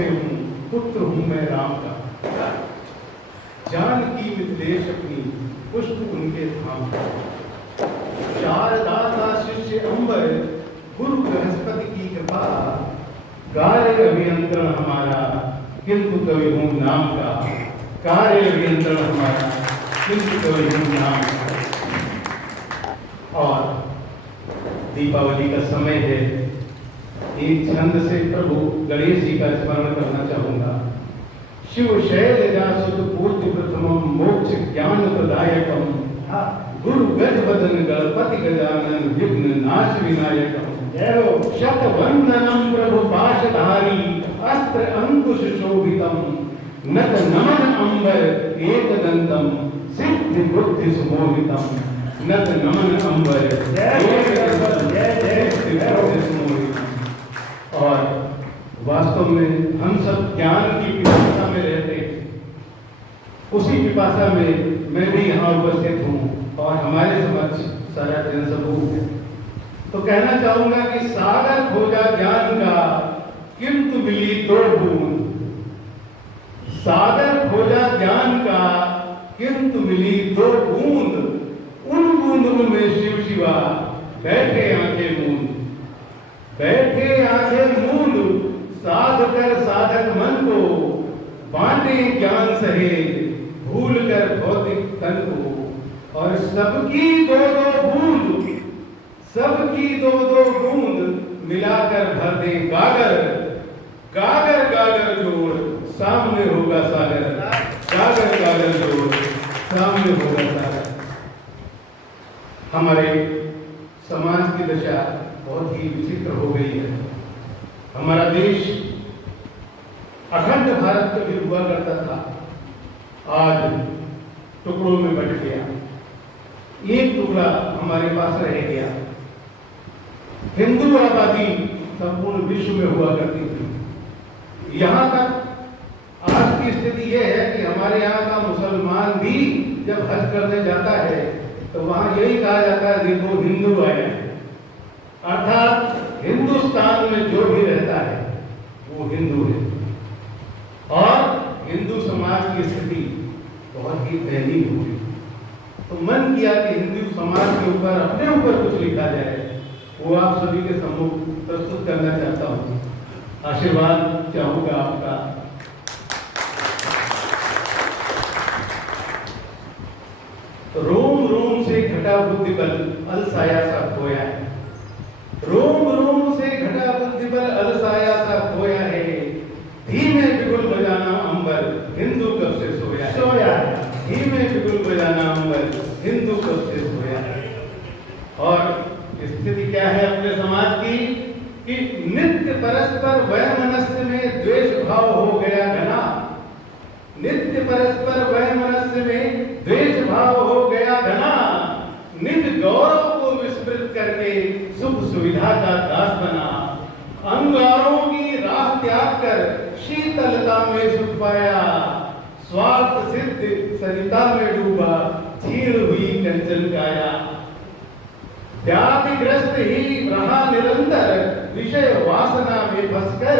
से हूँ, पुत्र हूँ मैं राम का। जानकी मिथिलेश अपनी, पुष्प उनके धाम का। चार दाता शिष्य अंबर, गुरु बृहस्पति की कृपा। कार्य अभियंत्रण हमारा, किंतु कवि हूँ नाम का। कार्य अभियंत्रण हमारा, किंतु कवि हूँ नाम का। और दीपावली का समय है, एक छंद से प्रभु गणेश जी का स्मरण करना चाहूंगा। शिव शैलजासुत पूज्य प्रथमम, मोक्ष ज्ञान प्रदायकम। गुरु गज बदन गणपति गजानन, विघ्न नाश विनायकम। शत वंदनम प्रभु पाशधारी, अस्त्र अंकुश शोभितम। नत नमन अंबर एकदंतम, सिद्धि बुद्धि सुमोहितम। नत नमन अंबर और वास्तव में हम सब ज्ञान की पिपासा में रहते हैं। उसी पिपासा में मैं भी यहाँ उपस्थित हूँ और हमारे समक्ष सारा जन समूह है। तो कहना चाहूंगा कि सागर खोजा ज्ञान का, किंतु मिली दो बूंद। सागर खोजा ज्ञान का, किंतु मिली दो बूंद। उन बूंदों में शिव शिवा बैठे आंखें मूंद। बैठे आंखें मूंद, साध कर साधक मन को। बांटे ज्ञान सहेज, भूल कर भौतिक तन को। और सबकी दो दो बूंद, सबकी दो दो बूंद मिलाकर भर दे गागर। गागर गागर जोड़, सामने होगा सागर। गागर गागर जोड़, सामने होगा सागर। हमारे समाज की दशा बहुत ही विचित्र हो गई है। हमारा देश अखंड भारत कभी हुआ करता था, आज टुकड़ों में बट गया। एक टुकड़ा हमारे पास रह गया। हिंदू आबादी संपूर्ण विश्व में हुआ करती थी। यहाँ तक आज की स्थिति यह है कि हमारे यहाँ का मुसलमान भी जब हज करने जाता है तो वहां यही कहा जाता है देखो हिंदू आए हैं। अर्थात हिंदुस्तान में जो भी रहता है वो हिंदू है। और हिंदू समाज की स्थिति बहुत ही दयनीय हो गई। तो मन किया कि हिंदू समाज के ऊपर अपने ऊपर कुछ लिखा जाए, वो आप सभी के सम्मुख प्रस्तुत करना चाहता हूँ। आशीर्वाद चाहूंगा आपका। रोम रोम से घटा बुद्धि बल, अलसाया सा खोया है। रोम रोम से घटा बुद्धि बल, अलसाया सा खोया है। धीमे बिगुल बजाना अंबर, हिंदू कब से सोया है। धीमे बिगुल बजाना अंबर, हिंदू कब से सोया है। और स्थिति क्या है अपने समाज की कि नित्य परस्पर वैमनस्य में द्वेष भाव हो गया घना। नित्य परस्पर वैमनस्य में द्वेष भाव हो गया घना। निज गौरव को विस्मृत करके सुख सुविधा का दास बना। अंगारों की राह त्याग कर शीतलता में सुख पाया। स्वार्थ सिद्ध सरिता में डूबा, छीण हुई कंचन काया। व्याधिग्रस्त ही रहा निरंतर, विषय वासना में फंसकर।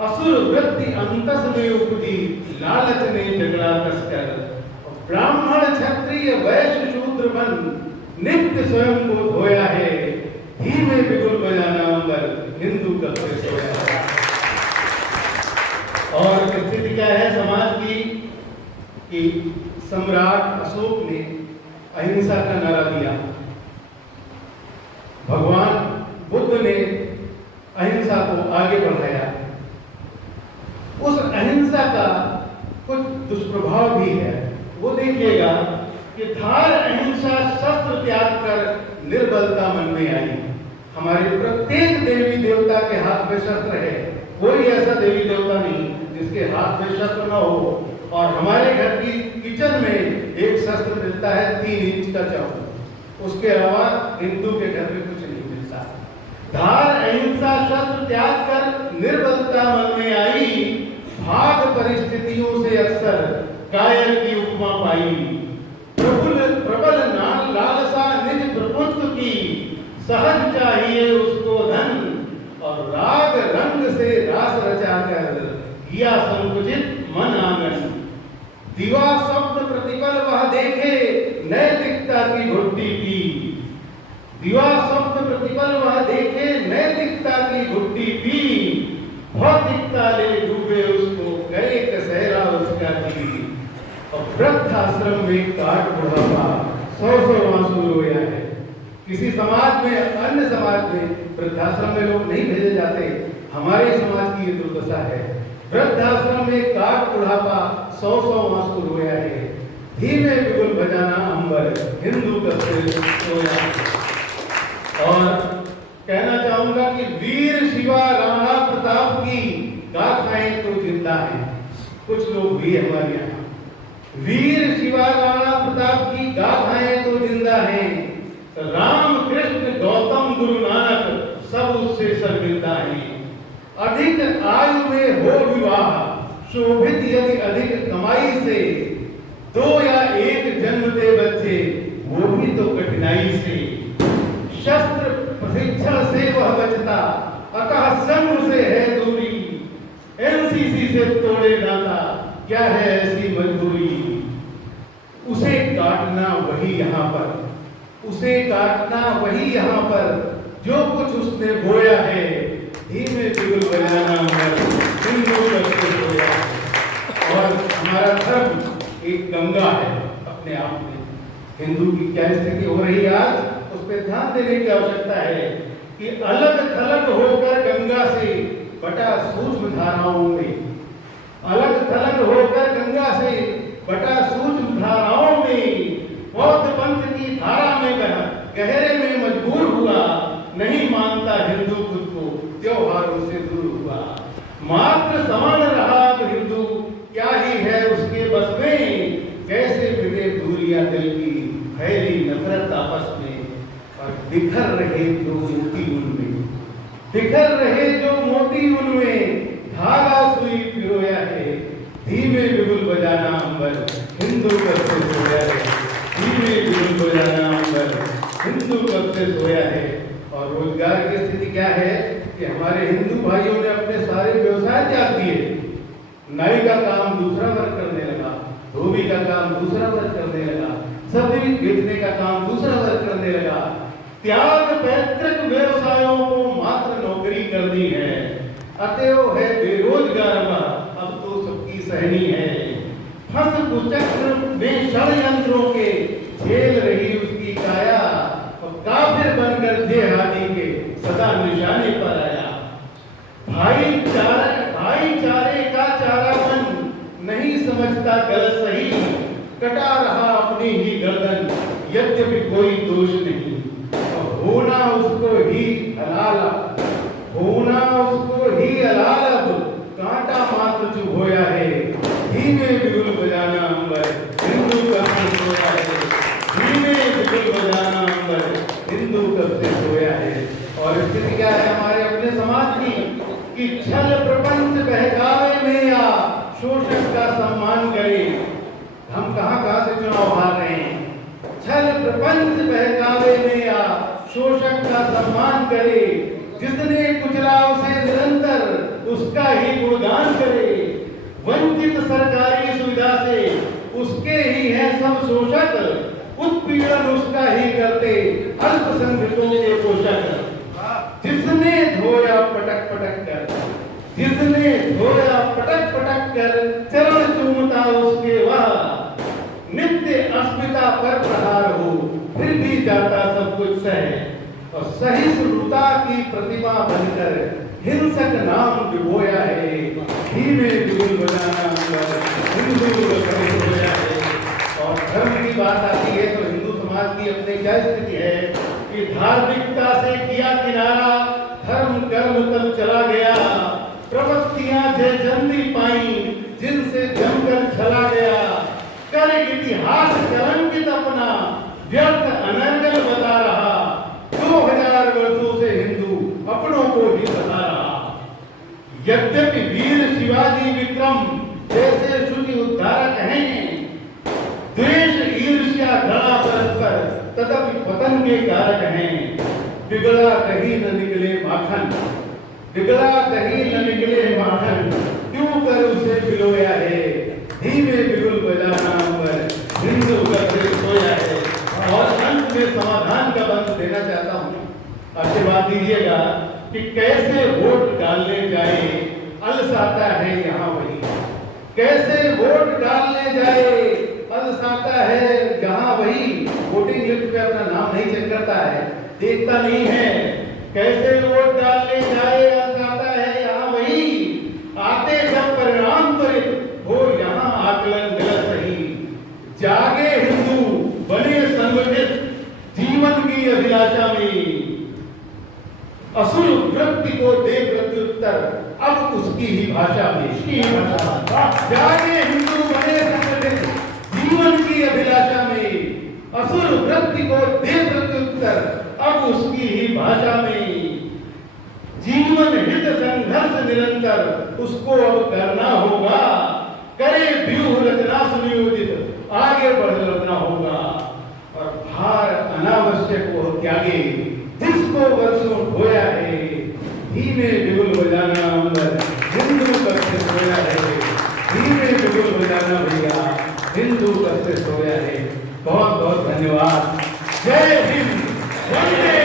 असुर वृत्ति अंतस में उपजी, लालच ने झगड़ा कसकर। ब्राह्मण क्षत्रिय वैश्य शूद्र मन, नित्य स्वयं को धोया है। धीमे बिगुल बजाना अंबर, हिंदू कब से सोया है। और स्थिति क्या है समाज की कि सम्राट अशोक ने अहिंसा का नारा दिया। भगवान बुद्ध ने अहिंसा को आगे बढ़ाया। उस अहिंसा का कुछ दुष्प्रभाव भी है। वो देखिएगा कि धार अहिंसा शस्त्र त्याग कर निर्बलता मन में आई। हमारे प्रत्येक देवी देवता के हाथ में शस्त्र है। कोई ऐसा देवी देवता नहीं जिसके हाथ में शस्त्र न हो। और हमारे घर की किचन में एक शस्त्र मिलता है 3 इंच का चाकू। उसके अलावा हिंदू के घर में कुछ नहीं मिलता। धार अहिंसा शस्त्र त्याग कर निर्बलता मन में आई। भाग परिस्थितियों से अक्सर कायर की उपमा पाई। प्रबल लालसा निज प्रभुत्व की, सहज चाहिए उसको धन। और अब राग रंग से रास रचाकर किया संकुचित मन आंगन। दिवा स्वप्न प्रतिपल वह देखे नैतिकता की घुट्टी पी। दिवा स्वप्न प्रतिपल वह देखे नैतिकता की घुट्टी पी। भौतिकता ले डूबे उसको गए कसैरा उसका दी। और वृद्धाश्रम में काट बुढ़ापा 100 आंसू रोया है। किसी समाज में, अन्य समाज में वृद्धाश्रम में लोग नहीं भेजे जाते, हमारे समाज की ये दुर्दशा है। वृद्धाश्रम में काट बुढ़ापा 100 आंसू रोया है। धीमे बिगुल बजाना अंबर हिंदू कस्ते सोया। और कहना चाहूंगा कि वीर शिवा राणा प्रताप की गाथाएं तो जिंदा हैं। कुछ लोग भी हमारे यहाँ वीर शिवा राणा प्रताप की गाथाएं तो जिंदा हैं। राम कृष्ण गौतम गुरु नानक सब उससे शर्मिंदा हैं। अधिक आयु में हो विवाह शोभित यदि अधिक कमाई से। 2 या 1 जन्म दे बच्चे वो भी तो कठिनाई से। शस्त्र प्रशिक्षण से वह बचता अतः संग से है दूरी। एनसीसी से तोड़े नाता क्या है ऐसी मजबूरी। उसे काटना वही यहाँ पर, उसे काटना वही यहाँ पर जो कुछ उसने बोया है। धीमे बिगुल बजाना हिंदू कस्ते सोया। और हमारा धर्म एक गंगा है अपने आप में। हिंदू की क्या स्थिति हो रही है आज, उस पर ध्यान देने की आवश्यकता है कि अलग थलग होकर गंगा से बटा सूक्ष्म धाराओं में, अलग थलग होकर गंगा से बटा सूक्ष्म धाराओं में बौद्ध पंथ की धारा में गहरे में मजबूर हुआ। नहीं मानता हिंदू खुद को, त्योहारों से दूर हुआ। मात्र समान रहा हिंदू, क्या ही है उसके बस में। कैसे मिले दूरियां दिल की फैली नफरत आपस में। और बिखर रहे जो मोती उनमें, बिखर रहे जो मोती उनमें। धागा सुई पिरोया है धीमे बिगुल बजाना अंबर हिंदू कस्ते सोया है। धीमे बिगुल बजाना अंबर हिंदू कस्ते सोया है। और रोजगार की स्थिति क्या है कि हमारे हिंदू भाइयों ने अपने सारे व्यवसाय त्याग दिए। नाई का काम दूसरा वर्ग करने लगा, धोबी का काम दूसरा वर्ग करने लगा, सब्जी बेचने का काम दूसरा वर्ग करने लगा। त्याग पैतृक व्यवसायों को मात्र नौकरी करनी है। अतएव है बेरोजगार अब तो सबकी सहनी है। फंस कुचक्र में षड्यंत्रों के झेल रही उसकी काया। काफिर बनकर जेहादी के सदा निशाने पर आया। भाईचारे का चारापन नहीं समझता गलत सही। कटा रहा अपनी ही गर्दन यद्यपि कोई दोष नहीं। होना उसको ही हलाल, होना उसको ही हलाल। कांटा मात्र चुभ होया है धीमे बिगुल बजाना अंबर हिंदू कस्ते सोया है। धीमे बिगुल बजाना अंबर हिंदू कस्ते सोया है। और स्थिति क्या है हमारे अपने समाज की कि छल प्रपंच बहकावे में या शोषक का सम्मान करे। हम कहां से चुनाव हार रहे हैं। छल प्रपंच बहकावे में या शोषक का सम्मान करे। जिसने कुचला उसे निरंतर उसका ही गुणगान करे। वंचित सरकारी सुविधा से उसके ही है सब शोषक। उत्पीड़न उसका ही करते अल्पसंख्यकों के पोषक। जिसने धोया पटक पटक कर, जिसने धोया पटक पटक कर चरण चूमता उसके वह। नित्य अस्मिता पर प्रहार हो फिर भी जाता सब कुछ सह। और सहिष्णुता की प्रतिमा बनकर हिंसक नाम डुबोया है। धीमे बिगुल बजाना हिंदू कस्ते सोया है। और धर्म की बात आती है तो हिंदू समाज की अपनी क्या स्थिति है कि धार्मिकता से किया किनारा धर्म कर्म तब चला गया। प्रवृत्तियां जंदी पाई जिनसे जमकर चला गया। कर इतिहास कलंकित अपना व्यर्थ अनर्गल बता रहा। 2000 वर्षों से हिंदू अपनों को ही बता रहा। यद्यपि वीर शिवाजी विक्रम जैसे शुचि उद्धारक हैं। द्वेष ईर्ष्या घृणा परस्पर तथापि पतन के कारक हैं। बिगड़ा कहीं न निकले माखन, बिगड़ा कहीं न निकले माखन, क्यों कर उसे पिलोया है, धीमे बिगुल बजाना अंबर, हिंदू करके सोया है। और अंत में समाधान का बंद देना चाहता हूँ, आशीर्वाद दीजिएगा कि कैसे वोट डालने जाए, अलसाता है यहाँ वही। कैसे वोट डालने जाए, अलसाता है यहाँ वही। वोटिंग लिस्ट पे अपना नाम नहीं चेक करता है, देखता नहीं है। कैसे वोट डालने जाए, अलसाता है यहाँ वही। आते जब परिणाम त्वरित हो यहाँ आकलन गलत नहीं। जागे हिंदू बने संगठित जीवन की अभिलाषा में, असुर वृत्ति को दे प्रत्युत्तर अब उसकी ही भाषा में। जागे हिंदू बने संगठित जीवन की अभिलाषा में, असुर वृत्ति को दे प्रत्युत्तर अब उसकी ही भाषा में। जीवन हित संघर्ष निरंतर उसको अब करना होगा, करे व्यूह रचना सुनियोजित आगे बढ़ना होगा। और भार अनावश्यक वो त्यागे जिसको वर्षों ढोया है, धीमे बिगुल बजाना अंबर, हिंदू करके सोया है। धीमे बिगुल बजाना भैया, हिंदू करके सोया है। बहुत बहुत धन्यवाद। जय हिंद, वंदे